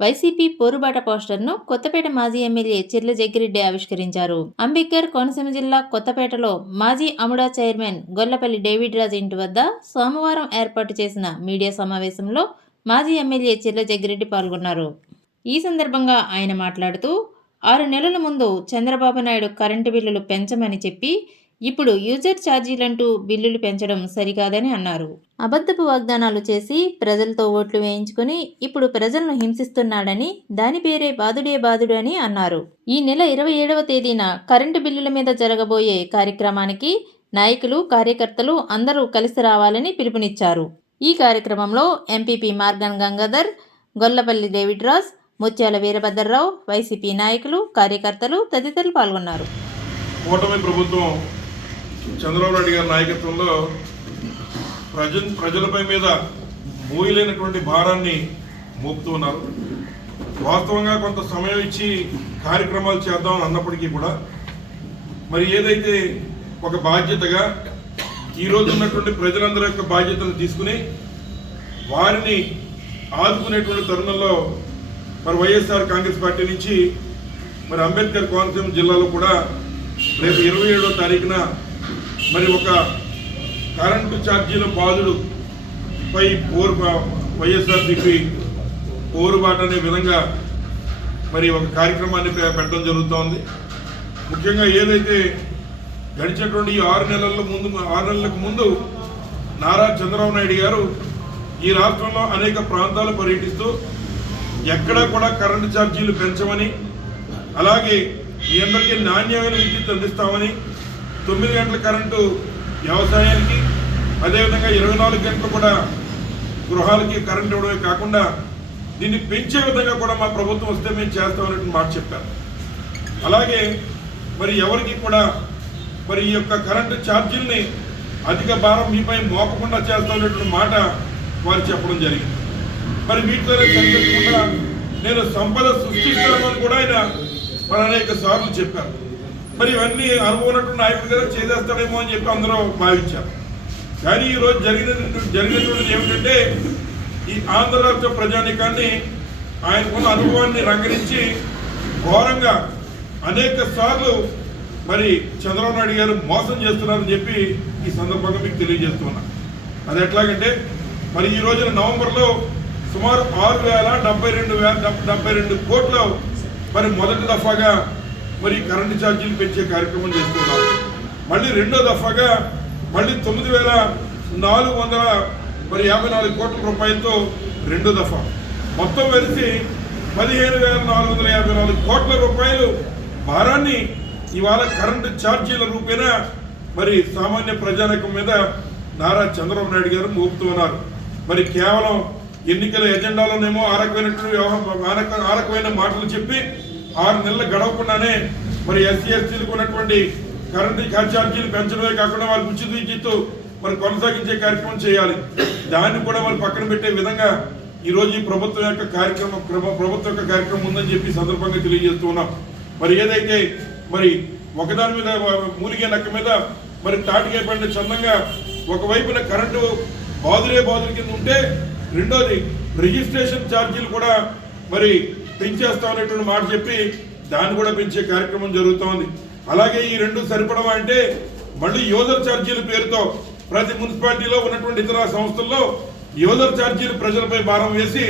YCP పోరుబాట పోస్టర్ను కొత్తపేట మాజీ MLA Chirla Jaggi Reddy ఆవిష్కరించారు. అంబేద్కర్ కోనసీమ జిల్లా కొత్తపేటలో మాజీ AMUDA chairman Gollapalli David Raj ఇంటి వద్ద సోమవారం ఏర్పాటు చేసిన మీడియా సమావేశంలో మాజీ ఎమ్మెల్యే చిర్ల జగ్గిరెడ్డి పాల్గొన్నారు. ఈ సందర్భంగా ఆయన మాట్లాడుతూ ఆరు నెలల ముందు చంద్రబాబు నాయుడు కరెంటు బిల్లులు పెంచమని చెప్పి ఇప్పుడు యూజర్ ఛార్జీలంటూ బిల్లులు పెంచడం సరికాదని అన్నారు. అబద్ధపు వాగ్దానాలు చేసి ప్రజలతో ఓట్లు వేయించుకుని ఇప్పుడు ప్రజలను హింసిస్తున్నాడని దాని పేరే బాదుడే బాదుడు అని అన్నారు. ఈ నెల ఇరవై ఏడవ తేదీన కరెంటు బిల్లుల మీద జరగబోయే కార్యక్రమానికి నాయకులు కార్యకర్తలు అందరూ కలిసి రావాలని పిలుపునిచ్చారు. ఈ కార్యక్రమంలో MPP Margan Gangadhar Gollapalli David Raj Muthyala Veerabhadrarao YCP నాయకులు కార్యకర్తలు తదితరులు పాల్గొన్నారు. కూటమి ప్రభుత్వం చంద్రబాబు నాయుడు గారి నాయకత్వంలో ప్రజ ప్రజలపై మీద మోయలేనటువంటి భారాన్ని మోపుతూ ఉన్నారు. వాస్తవంగా కొంత సమయం ఇచ్చి కార్యక్రమాలు చేద్దాం అన్నప్పటికీ కూడా మరి ఏదైతే ఒక బాధ్యతగా ఈ ఉన్నటువంటి ప్రజలందరి యొక్క బాధ్యతను తీసుకుని వారిని ఆదుకునేటువంటి తరుణంలో మరి వైఎస్ఆర్ కాంగ్రెస్ పార్టీ నుంచి మరి అంబేద్కర్ కోనసీమ జిల్లాలో కూడా రేపు ఇరవై ఏడో తారీఖున మరి ఒక కరెంటు ఛార్జీల బాధుడు పై పోరు వైఎస్ఆర్సీపీ పోరుబాట అనే విధంగా మరి ఒక కార్యక్రమాన్ని పె- పెట్టడం జరుగుతోంది. ముఖ్యంగా ఏదైతే గడిచినటువంటి ఈ ఆరు నెలల ముందు ఆరు నెలలకు ముందు నారా చంద్రబాబు నాయుడు గారు ఈ రాష్ట్రంలో అనేక ప్రాంతాలు పర్యటిస్తూ ఎక్కడా కూడా కరెంటు ఛార్జీలు పెంచమని అలాగే మీ అందరికీ నాణ్యమైన విద్యుత్ అందిస్తామని తొమ్మిది గంటల కరెంటు వ్యవసాయానికి అదేవిధంగా ఇరవై నాలుగు గంటలు కూడా గృహాలకి కరెంట్ ఇవ్వడమే కాకుండా దీన్ని పెంచే విధంగా కూడా మా ప్రభుత్వం వస్తే మేము చేస్తామన్నట్టు మాట చెప్పారు. అలాగే మరి ఎవరికి కూడా మరి ఈ యొక్క కరెంటు ఛార్జీల్ని అధిక భారం మీపై మోపకుండా చేస్తామనేటువంటి మాట వారు చెప్పడం జరిగింది. మరి వీటితో సరిపెట్టకుండా నేను సంపద సృష్టిస్తానని కూడా ఆయన మరి అనేక సార్లు చెప్పారు. మరి ఇవన్నీ అనుభవం ఉన్నటువంటి నాయకుడు కదా చేసేస్తాడేమో అని చెప్పి అందరూ భావించారు. కానీ ఈ రోజు జరిగిన జరిగినటువంటిది ఏమిటంటే ఈ ఆంధ్ర రాష్ట్ర ప్రజానికాన్ని ఆయనకున్న అనుభవాన్ని రంగరించి ఘోరంగా అనేక సార్లు మరి చంద్రబాబు నాయుడు గారు మోసం చేస్తున్నారని చెప్పి ఈ సందర్భంగా మీకు తెలియజేస్తున్నా అది ఎట్లాగంటే మరి ఈ రోజున నవంబర్లో సుమారు ఆరు వేల డెబ్బై రెండు వేల డెబ్బై రెండు కోట్ల మరి మొదటి దఫాగా మరి కరెంటు ఛార్జీలు పెంచే కార్యక్రమం చేస్తున్నారు. మళ్ళీ రెండో దఫాగా మళ్ళీ తొమ్మిది వేల నాలుగు వందల మరి యాభై నాలుగు కోట్ల రూపాయలతో రెండో దఫా. మొత్తం కలిసి పదిహేను వేల నాలుగు వందల యాభై నాలుగు కోట్ల రూపాయలు భారాన్ని ఇవాళ కరెంటు ఛార్జీల రూపేణ మరి సామాన్య ప్రజానికం మీద నారా చంద్రబాబు నాయుడు గారు మోపుతూ ఉన్నారు. మరి కేవలం ఎన్నికల ఎజెండాలోనేమో ఆ రకమైనటువంటి వ్యవహారం ఆ ఆ రకమైన మాటలు చెప్పి ఆరు నెలలు గడవకుండానే మరి ఎస్సీ ఎస్టీలకు ఉన్నటువంటి కరెంటు ఛార్జీలు పెంచడమే కాకుండా వాళ్ళు ఉచిత విద్యుత్ మరి కొనసాగించే కార్యక్రమం చేయాలి. దాన్ని కూడా వాళ్ళు పక్కన పెట్టే విధంగా ఈరోజు ఈ ప్రభుత్వం యొక్క కార్యక్రమం ప్రభుత్వం యొక్క కార్యక్రమం ఉందని చెప్పి సందర్భంగా తెలియజేస్తూ ఉన్నాం. మరి ఏదైతే మరి ఒకదాని మీద మూలిగే నక్క మీద మరి తాటికే పడిన చందంగా ఒకవైపున కరెంటు బాదులే బాదుల కింద ఉంటే రెండోది రిజిస్ట్రేషన్ ఛార్జీలు కూడా మరి పెంచేస్తామనేటువంటి మాట చెప్పి దాన్ని కూడా పెంచే కార్యక్రమం జరుగుతోంది. అలాగే ఈ రెండు సరిపడవా అంటే మళ్ళీ యూజర్ ఛార్జీల పేరుతో ప్రతి మున్సిపాలిటీలో ఉన్నటువంటి ఇతర సంస్థల్లో యూజర్ ఛార్జీలు ప్రజలపై భారం వేసి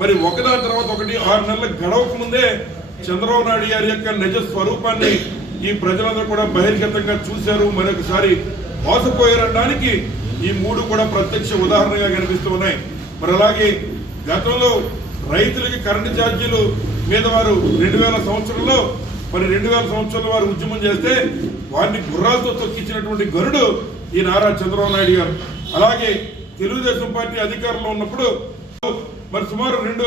మరి ఒకదాని తర్వాత ఒకటి ఆరు నెలల గడవక ముందే చంద్రబాబు నాయుడు గారి యొక్క నిజ స్వరూపాన్ని ఈ ప్రజలందరూ కూడా బహిర్గతంగా చూశారు. మరొకసారి మోసపోయారనడానికి ఈ మూడు కూడా ప్రత్యక్ష ఉదాహరణగా కనిపిస్తూ ఉన్నాయి. మరి అలాగే గతంలో రైతులకి కరెంటు ఛార్జీలు మీద వారు రెండు వేల సంవత్సరంలో మరి రెండు వేల సంవత్సరంలో వారు ఉద్యమం చేస్తే వారిని గుర్రాలతో తొక్కించినటువంటి గరుడు ఈ నారా చంద్రబాబు నాయుడు గారు. అలాగే తెలుగుదేశం పార్టీ అధికారంలో ఉన్నప్పుడు మరి సుమారు రెండు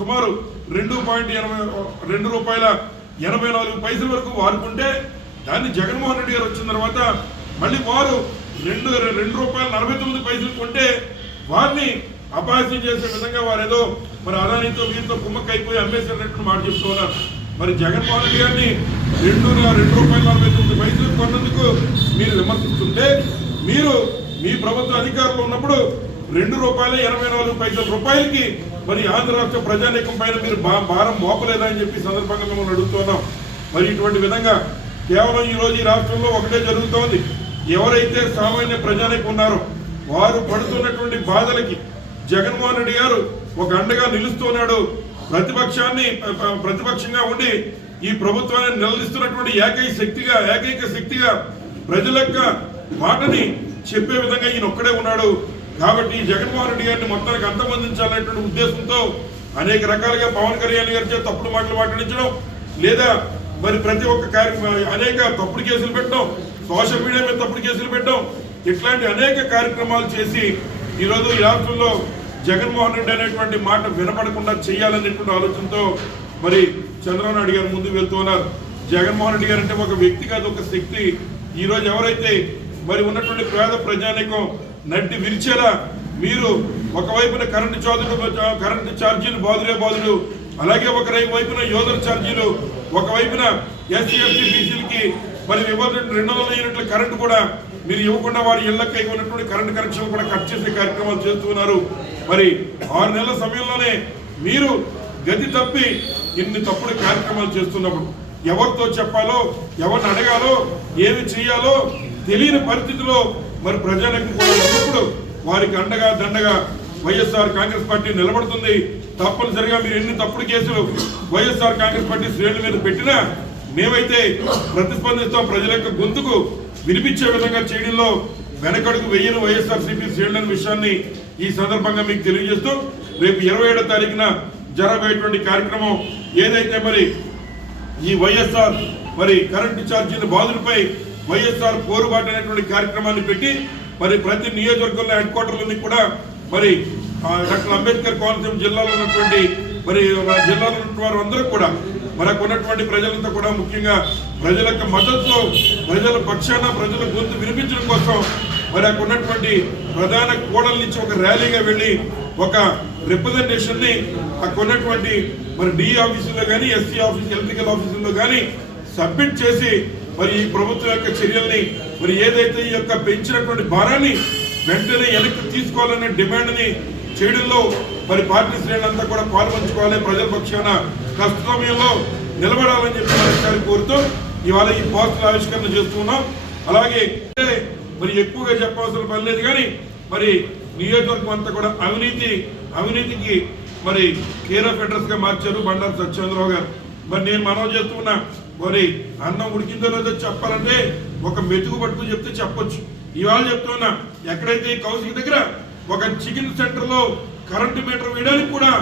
సుమారు రెండు పాయింట్ ఎనభై రెండు రూపాయల ఎనభై నాలుగు పైసల వరకు వాడుకుంటే దాన్ని జగన్మోహన్ రెడ్డి గారు వచ్చిన తర్వాత మళ్ళీ వారు రెండు రెండు రూపాయల నలభై తొమ్మిది పైసలు కొంటే వారిని అపహాస్యం చేసే విధంగా వారు ఏదో మరి అదానితో వీరితో కుమ్మక్కైపోయి అమ్మేసినట్టు మాట చెప్తున్నారు మరి జగన్మోహన్ రెడ్డి గారిని రెండు రెండు రూపాయల నలభై తొమ్మిది పైసలు కొన్నందుకు మీరు విమర్శిస్తుంటే మీరు మీ ప్రభుత్వ అధికారంలో ఉన్నప్పుడు రెండు రూపాయల ఎనభై నాలుగు పైసల రూపాయలకి మరి ఆంధ్ర రాష్ట్ర ప్రజానీకం పైన మీరు భా- భారం మోపలేదా అని చెప్పి సందర్భంగా మిమ్మల్ని అడుగుతున్నాం మరి ఇటువంటి విధంగా కేవలం ఈ రోజు ఈ రాష్ట్రంలో ఒకటే జరుగుతోంది. ఎవరైతే సామాన్య ప్రజానికి ఉన్నారో వారు పడుతున్నటువంటి బాధలకి జగన్మోహన్ రెడ్డి గారు ఒక అండగా నిలుస్తున్నాడు. ప్రతిపక్షాన్ని ప్రతిపక్షంగా ఉండి ఈ ప్రభుత్వాన్ని నిలదీస్తున్నటువంటి ఏకైక శక్తిగా ఏకైక శక్తిగా ప్రజల యొక్క మాటని చెప్పే విధంగా ఈయన ఒక్కడే ఉన్నాడు. కాబట్టి జగన్మోహన్ రెడ్డి గారిని మొత్తానికి అంతమందించాలనేటువంటి ఉద్దేశంతో అనేక రకాలుగా పవన్ కళ్యాణ్ గారి చేత తప్పుడు మాటలు మాట్లాడించడం లేదా మరి ప్రతి ఒక్క కార్యక్రమం అనేక తప్పుడు కేసులు పెట్టడం సోషల్ మీడియా మీద తప్పుడు కేసులు పెట్టడం ఇట్లాంటి అనేక కార్యక్రమాలు చేసి ఈరోజు ఈ రాష్ట్రంలో జగన్మోహన్ రెడ్డి అనేటువంటి మాట వినపడకుండా చేయాలనేటువంటి ఆలోచనతో మరి చంద్రబాబు నాయుడు గారు ముందుకు వెళ్తూ ఉన్నారు. జగన్మోహన్ రెడ్డి గారు అంటే ఒక వ్యక్తి కాదు ఒక శక్తి. ఈరోజు ఎవరైతే మరి ఉన్నటువంటి పేద ప్రజానికం నడ్డి విరిచేలా మీరు ఒకవైపున కరెంటు చార్జీలు కరెంటు ఛార్జీలు బాదులే బాదులు అలాగే ఒక వైపున యోధుల ఛార్జీలు ఒకవైపున ఎస్సీ ఎస్టీ బీసీలకి మరి ఇవ్వాల్సిన రెండు వందల యూనిట్ల కరెంటు కూడా మీరు ఇవ్వకుండా వారి ఇళ్ళకు ఉన్నటువంటి కరెంటు కనెక్షన్ కూడా కట్ చేసే కార్యక్రమాలు చేస్తున్నారు మరి ఆరు నెలల సమయంలోనే మీరు గది తప్పి ఇన్ని తప్పుడు కార్యక్రమాలు చేస్తున్నప్పుడు ఎవరితో చెప్పాలో ఎవరిని అడగాలో ఏమి చేయాలో తెలియని పరిస్థితిలో మరి ప్రజానికి ఉన్నప్పుడు వారికి అండగా దండగా వైఎస్ఆర్ కాంగ్రెస్ పార్టీ నిలబడుతుంది. తప్పనిసరిగా మీరు ఎన్ని తప్పుడు కేసులు వైఎస్ఆర్ కాంగ్రెస్ పార్టీ శ్రేణుల మీద పెట్టినా మేమైతే ప్రతిస్పందిస్తాం ప్రజల యొక్క గొంతుకు. వినిపించే విధంగా చేయడంలో వెనకడుగు వెయ్యను వైఎస్ఆర్ సిపి శ్రేణులైన విషయాన్ని ఈ సందర్భంగా మీకు తెలియజేస్తూ రేపు ఇరవై ఏడో తారీఖున జరగబోయేటువంటి కార్యక్రమం ఏదైతే మరి ఈ వైఎస్ఆర్ మరి కరెంటు ఛార్జీల బాధులపై వైఎస్ఆర్ పోరుబాటు అనేటువంటి కార్యక్రమాన్ని పెట్టి మరి ప్రతి నియోజకవర్గంలో హెడ్ క్వార్టర్లని కూడా మరి డాక్టర్ అంబేద్కర్ కోనసీమ జిల్లాలో ఉన్నటువంటి మరి జిల్లాలో ఉన్నటువంటి వారు అందరూ కూడా మనకు ఉన్నటువంటి ప్రజలంతా కూడా ముఖ్యంగా ప్రజల యొక్క మద్దతుతో ప్రజల పక్షాన ప్రజల గొంతు వినిపించడం కోసం మరి అక్కడ ఉన్నటువంటి ప్రధాన కోడల నుంచి ఒక ర్యాలీగా వెళ్ళి ఒక రిప్రజెంటేషన్ని అక్కడ ఉన్నటువంటి మరి డిఈ ఆఫీసులో కానీ ఎస్సీ ఆఫీస్ ఎలక్ట్రికల్ ఆఫీసుల్లో కానీ సబ్మిట్ చేసి మరి ఈ ప్రభుత్వం యొక్క చర్యల్ని మరి ఏదైతే ఈ యొక్క పెంచినటువంటి భారాన్ని వెంటనే వెనక్కి తీసుకోవాలనే డిమాండ్ని చేయడంలో మరి పార్టీ శ్రేణులంతా కూడా పాల్పంచుకోవాలి. ప్రజల పక్షాన కష్ట సమయంలో నిలబడాలని చెప్పి మరొకసారి కోరుతూ ఇవాళ ఈ పోస్టుల ఆవిష్కరణ చేస్తున్నాం. అలాగే మరి ఎక్కువగా చెప్పవలసిన పని లేదు కానీ మరి నియోజకవర్గం అంతా కూడా అవినీతి అవినీతికి మరి కేర్ ఆఫ్ అడ్రస్గా మార్చారు బండారు సత్యేంద్రరావు గారు. మరి నేను మనవి చేస్తున్నా మరి అన్నం ఉడికిందో లేదో చెప్పాలంటే ఒక మెతుకు పట్టుకుని చెప్తే చెప్పొచ్చు. ఇవాళ చెప్తున్నా ఎక్కడైతే ఈ కౌన్సిల్ దగ్గర ఒక చికెన్ సెంటర్లో కరెంటు మీటర్ వేయడానికి కూడా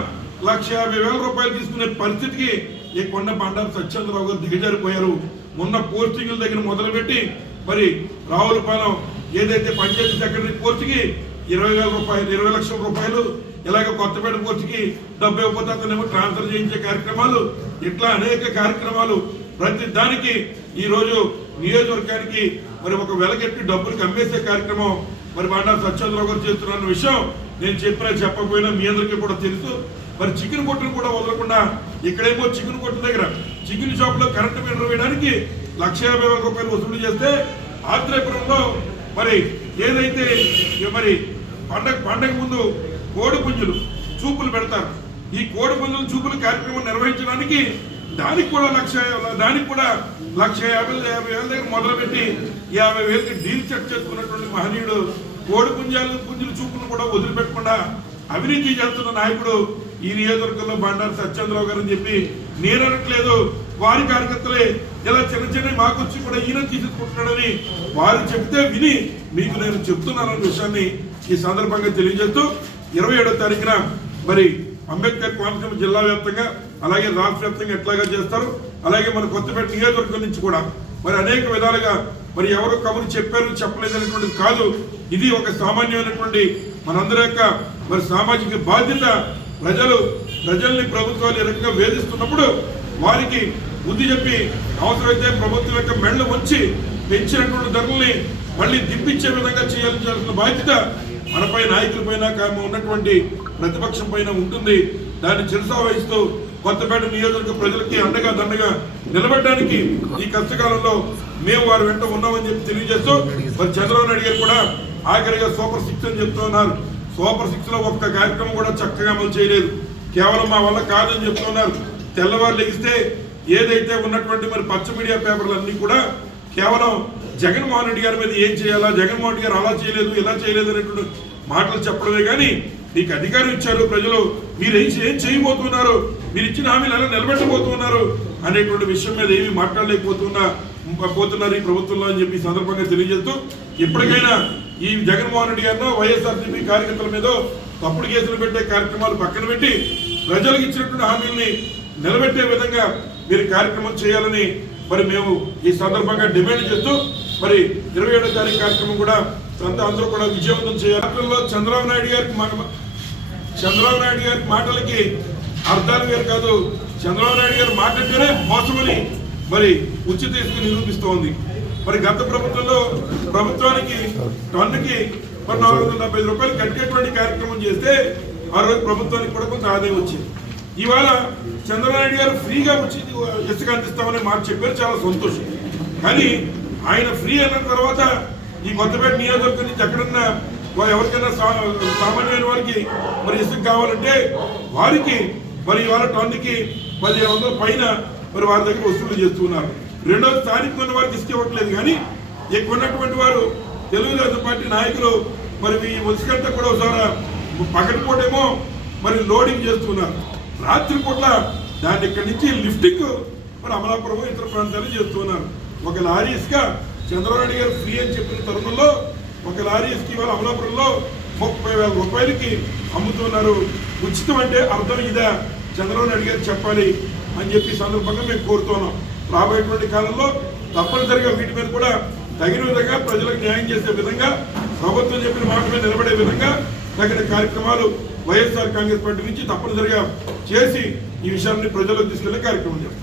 లక్ష యాభై వేల రూపాయలు తీసుకునే పరిస్థితికి ఈ కొండ బండారు సత్యేంద్రరావు గారు దిగజారిపోయారు. మొన్న పోస్టింగ్ల దగ్గర మొదలుపెట్టి మరి రావులపాలెం ఏదైతే పంచాయతీ సెక్రటరీ పోస్టుకి ఇరవై వేల రూపాయలు ఇరవై లక్షల రూపాయలు ఇలాగే కొత్తపేట పోస్టుకి డెబ్బై ఇవ్వకపోతే అతనేమో ట్రాన్స్ఫర్ చేయించే కార్యక్రమాలు ఇట్లా అనేక కార్యక్రమాలు ప్రతి దానికి ఈరోజు నియోజకవర్గానికి మరి ఒక వెలకెట్టి డబ్బులు కమ్మేసే కార్యక్రమం మరి బండారు సత్యేంద్రరావు గారు చేస్తున్న విషయం నేను చెప్పినా చెప్పకపోయినా మీ అందరికీ కూడా తెలుసు. మరి చికెన్ కొట్టును కూడా వదలకుండా ఇక్కడేమో చికెన్ కొట్టు దగ్గర చికెన్ షాప్లో కరెంటు మీటర్ వేయడానికి లక్ష యాభై వేల రూపాయలు వసూలు చేస్తే ఆత్రేయపురంలో మరి ఏదైతే మరి పండగ పండగ ముందు కోడి పుంజులు చూపులు పెడతారు. ఈ కోడి పుంజుల చూపుల కార్యక్రమం నిర్వహించడానికి దానికి కూడా లక్ష దానికి కూడా లక్ష యాభై యాభై వేల దగ్గర మొదలుపెట్టి యాభై వేలకి డీల్ చెక్ చేసుకున్నటువంటి మహనీయుడు కోడి పుంజాలు పుంజుల చూపులను కూడా వదిలిపెట్టకుండా అవినీతి చేస్తున్న నాయకుడు ఈ నియోజకవర్గంలో బండారు సత్యేంద్రరావు గారు అని చెప్పి నేను వారి కార్యకర్తలే ఇలా చిన్న చిన్న మాకు వచ్చి కూడా ఈయన తీసుకుంటున్నాడని వారు చెప్తే విని మీకు నేను చెప్తున్నానన్న విషయాన్ని ఈ సందర్భంగా తెలియజేస్తూ ఇరవై ఏడో తారీఖున మరి అంబేద్కర్ కోనసీమ జిల్లా వ్యాప్తంగా అలాగే రాష్ట్ర వ్యాప్తంగా ఎట్లాగా చేస్తారు అలాగే మన కొత్తపేట నియోజకవర్గం నుంచి కూడా. మరి అనేక విధాలుగా మరి ఎవరు కబురు చెప్పారు చెప్పలేదు అనేటువంటిది కాదు. ఇది ఒక సామాన్యమైనటువంటి మనందరి యొక్క మరి సామాజిక బాధ్యత. ప్రజలు ప్రజల్ని ప్రభుత్వాలు ఈ రకంగా వేధిస్తున్నప్పుడు వారికి బుద్ధి చెప్పి అవసరమైతే ప్రభుత్వం యొక్క మెళ్ళు వచ్చి పెంచినటువంటి ధరల్ని మళ్ళీ దిప్పించే విధంగా చేయాల్సిన బాధ్యత మనపై నాయకులపైన ఉన్నటువంటి ప్రతిపక్షం పైన ఉంటుంది. దాన్ని చిరుసా వహిస్తూ కొత్తపేట నియోజకవర్గ ప్రజలకి అండగా దండగా నిలబడడానికి ఈ కష్టకాలంలో మేము వారి వెంట ఉన్నామని చెప్పి తెలియజేస్తూ మరి చంద్రబాబు నాయుడు గారు కూడా ఆఖరిగా సూపర్ సిక్స్ అని చెప్తూ ఉన్నారు. సూపర్ సిక్స్లో ఒక్క కార్యక్రమం కూడా చక్కగా అమలు చేయలేదు. కేవలం మా వల్ల కాదని చెప్తున్నారు తెల్లవారు లెగిస్తే ఏదైతే ఉన్నటువంటి మరి పచ్చ మీడియా పేపర్లు అన్ని కూడా కేవలం జగన్మోహన్ రెడ్డి గారి మీద ఏం చేయాలా జగన్మోహన్ రెడ్డి గారు అలా చేయలేదు ఇలా చేయలేదు అనేటువంటి మాటలు చెప్పడమే కానీ మీకు అధికారం ఇచ్చారు ప్రజలు మీరు ఏం ఏం చేయబోతున్నారు? మీరు ఇచ్చిన హామీలు ఎలా నిలబెట్టబోతున్నారు అనేటువంటి విషయం మీద ఏమీ మాట్లాడలేకపోతున్నా పోతున్నారు ఈ ప్రభుత్వంలో అని చెప్పి సందర్భంగా తెలియజేస్తూ ఇప్పటికైనా ఈ జగన్మోహన్ రెడ్డి గారినో వైఎస్ఆర్సీపీ కార్యకర్తల మీద తప్పుడు కేసులు పెట్టే కార్యక్రమాలు పక్కన పెట్టి ప్రజలకు ఇచ్చినటువంటి హామీల్ని నిలబెట్టే విధంగా మీరు కార్యక్రమం చేయాలని మరి మేము ఈ సందర్భంగా డిమాండ్ చేస్తూ మరి ఇరవై ఏడో తారీఖు కార్యక్రమం కూడా అంతా అందరూ కూడా విజయవంతం చేయాలి. రాష్ట్రంలో చంద్రబాబు నాయుడు గారికి చంద్రబాబు నాయుడు గారి మాటలకి అర్థాలు వేరు కాదు. చంద్రబాబు నాయుడు గారు మాట్లాడితేనే మోసమని మరి ఉచిత తీసుకుని నిరూపిస్తోంది మరి గత ప్రభుత్వంలో ప్రభుత్వానికి టన్నుకి మరి నాలుగు వందల డెబ్బై రూపాయలు కట్టేటువంటి కార్యక్రమం చేస్తే ఆ రోజు ప్రభుత్వానికి కూడా కొంత ఆదాయం వచ్చింది. ఇవాళ చంద్రబాబు నాయుడు గారు ఫ్రీగా వచ్చి ఇసుక అందిస్తామని మాకు చెప్పారు చాలా సంతోషం. కానీ ఆయన ఫ్రీ అన్న తర్వాత ఈ కొత్తపేట నియోజకవర్గం నుంచి ఎక్కడన్నా ఎవరికైనా సామాన్యమైన వారికి మరి ఇసుక కావాలంటే వారికి మరి ఇవాళ టన్నుకి పదిహేను వందల పైన మరి వారి దగ్గర వసూలు చేస్తున్నారు. రెండోది స్థానిక ఉన్న వారికి ఇసుక ఇవ్వట్లేదు కానీ ఎక్కువ ఉన్నటువంటి వారు తెలుగుదేశం పార్టీ నాయకులు మరి ఈ ఇసుకంతా కూడా ఒకసారి పగటిపూటేమో మరి లోడింగ్ చేస్తున్నారు. రాత్రిపూట్ల దాన్ని ఇక్కడి నుంచి లిఫ్టింగ్ మరి అమలాపురం ఇతర ప్రాంతాలు చేస్తున్నారు ఒక లారీ ఇసుక చంద్రబాబు నాయుడు గారు ఫ్రీ అని చెప్పిన తరుణంలో ఒక లారీ ఇసుక ఇవాళ అమలాపురంలో ముప్పై వేల రూపాయలకి అమ్ముతున్నారు. ఉచితం అంటే అర్థం ఇదా? చంద్రబాబు నాయుడు గారు చెప్పాలి అని చెప్పి సందర్భంగా మేము కోరుతున్నాం రాబోయేటువంటి కాలంలో తప్పనిసరిగా వీటి మీద కూడా తగిన విధంగా ప్రజలకు న్యాయం చేసే విధంగా ప్రభుత్వం చెప్పిన మాట మీద నిలబడే విధంగా తగిన కార్యక్రమాలు వైఎస్ఆర్ కాంగ్రెస్ పార్టీ నుంచి తప్పనిసరిగా చేసి ఈ విషయాన్ని ప్రజలకు తీసుకెళ్ళే కార్యక్రమం చేస్తాం.